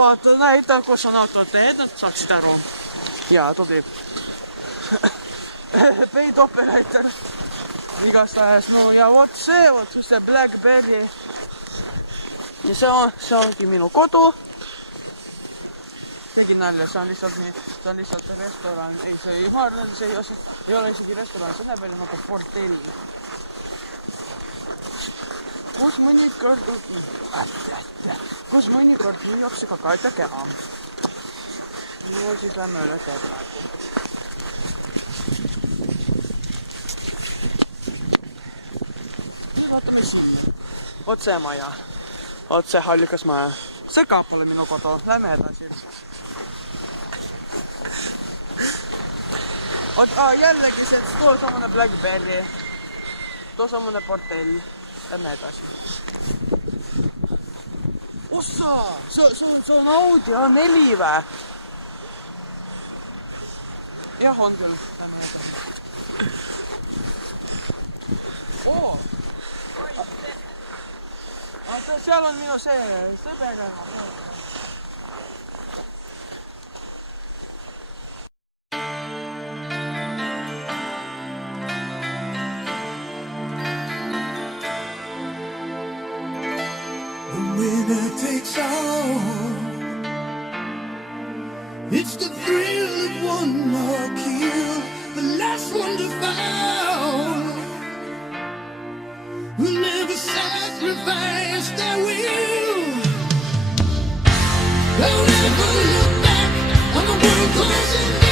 vaata, näita, kus on autod, et nad saaksid aru. Jaa, tubli. Paid operator. Igastahes, no ja vot see Blackberry. Ja see ongi minu kodu. Tegin nalja, see on lihtsalt restoran. Ei, ma arvan, see ei ole isegi restoran, see näeb veel nagu bordell. Kus mõnikord müüakse ka kaedakeha. No siis lähme üle praegu. Vaatame siin. Oot see maja. Oot see hallikas maja. See ka pole minu kodu. Lähme edasi. Oot, jällegi see too samune Blackberry. Too samune portell. Lähme edasi. Ossa! See on Audi A4 vä? Jah, on küll. Lähme edasi. Oo! Seal on minu sõbega. The winner takes all. It's the thrill of one more kill, the last one to fall. We'll never sacrifice their will. Don't ever look back on the world closing in.